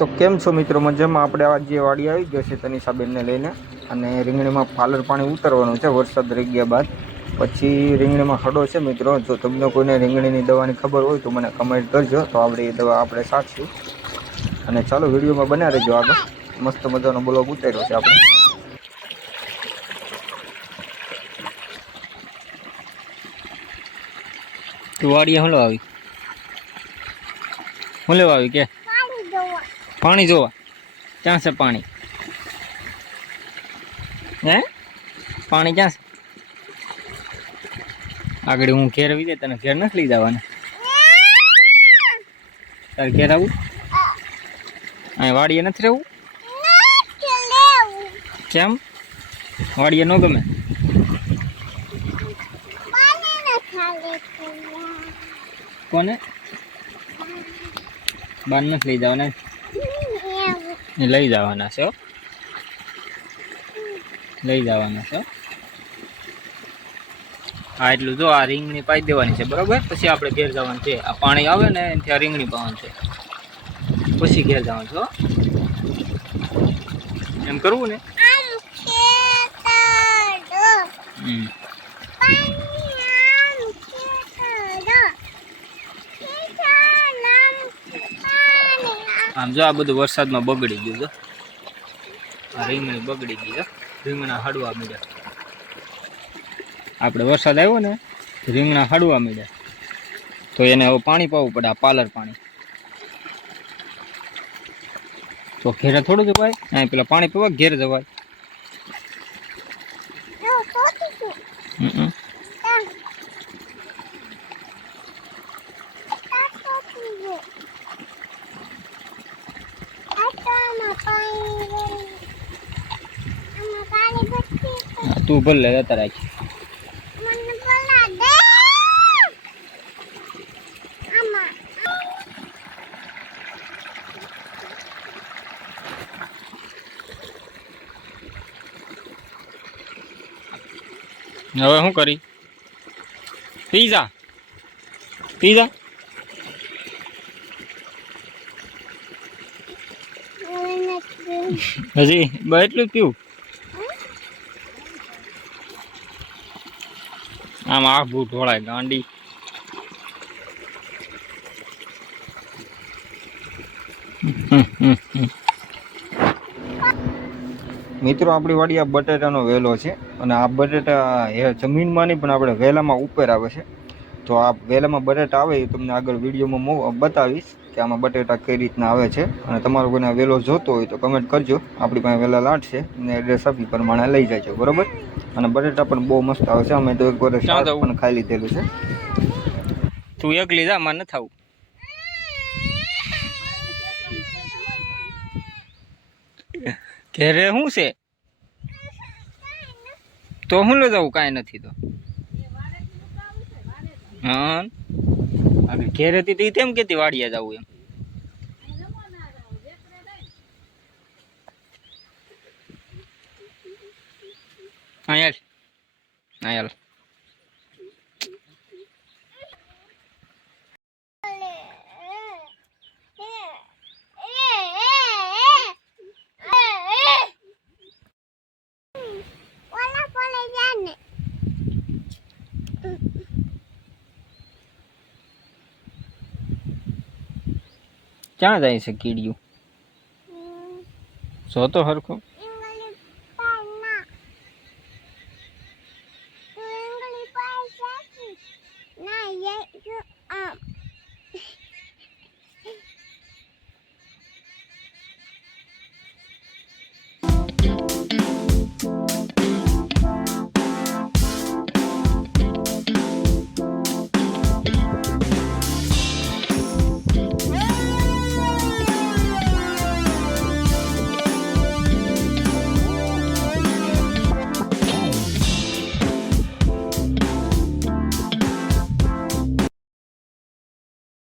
તો કેમ છો મિત્રો? મજામાં? આપણે આ જે વાડી આવી ગયો છે તનિષાબેનને લઈને, અને રીંગણીમાં પાલર પાણી ઉતરવાનું છે વરસાદ રહી ગયા બાદ. પછી રીંગણીમાં ખડો છે મિત્રો. જો તમને કોઈને રીંગણીની દવાની ખબર હોય તો મને કમેન્ટ કરજો, તો આપણે એ દવા આપણે છાંટશું. અને ચાલો વિડીયોમાં બન્યા રહેજો આગળ. મસ્ત મજાનો બ્લોગ ઉતાર્યો છે આપણે. તું વાડીએ હલો આવી, હું લેવા આવી કે પાણી જોવા? ક્યાં છે પાણી? હે પાણી ક્યાં છે? આગળ હું ઘેર આવી જાય, તને ઘેર નથી લઈ જવાના? તારે ઘેર આવું? અહીં વાડીએ નથી રહેવું? કેમ વાડીએ ન ગમે? કોને બાર નથી લઈ જવાના? લઈ જવાના છો, લઈ જવાના છો. હા એટલું જો, આ રીંગણી પાઈ દેવાની છે બરોબર. પછી આપણે ઘેર જવાનું છે. આ પાણી આવે ને એનાથી આ રીંગણી પાવાનું છે, પછી ઘેર જવાનું છો. એમ કરવું ને? આમ જો આ બધું વરસાદમાં બગડી ગયું. જો આ રીંગણી બગડી ગઈ છે, રીંગણા હડવા માંડ્યા. આપણે વરસાદ આવ્યો ને, રીંગણા હડવા માંડ્યા, તો એને હવે પાણી પાવું પડે, આ પાલર પાણી. તો ઘેરે થોડું જવાય, અહીં પેલા પાણી પીવા ઘેર જવાય. તું ભલે લે જતા રાખી. હવે શું કરી? પીઝા પીઝા હજી એટલું પીવું? આમ આભું ઢોળાય ગાંડી. મિત્રો આપણી વાડી આ બટેટાનો વેલો છે, અને આ બટેટા જમીનમાં નહીં પણ આપણે વેલામાં ઉપર આવે છે. તો આ વેલામાં બટેટા આવે એ તમને આગળ વિડીયોમાં બતાવીશ કે આમાં બટેટા કઈ રીતના આવે છે. અને તમારો કોઈને વેલો જોતો હોય તો કમેન્ટ કરજો. આપણી પાસે વેલા લાટ છે ને એડ્રેસ આપી પ્રમાણે લઈ જાય બરોબર. અને બટેટા પણ બહુ મસ્ત આવે છે. અમે તો એક વાર શાક પણ ખાઈ લીધેલું છે. તું એકલી જા, માં નથી આવું. ઘેરે શું છે? તો હું લઈ જાઉં? કાંઈ નથી તો. હા આગળ ઘેરે હતી તેમ કેતી વાડીએ જવું એમ. અહીંયા અહીંયા ક્યાં જાય છે કીડિયું? જો તો હરખું.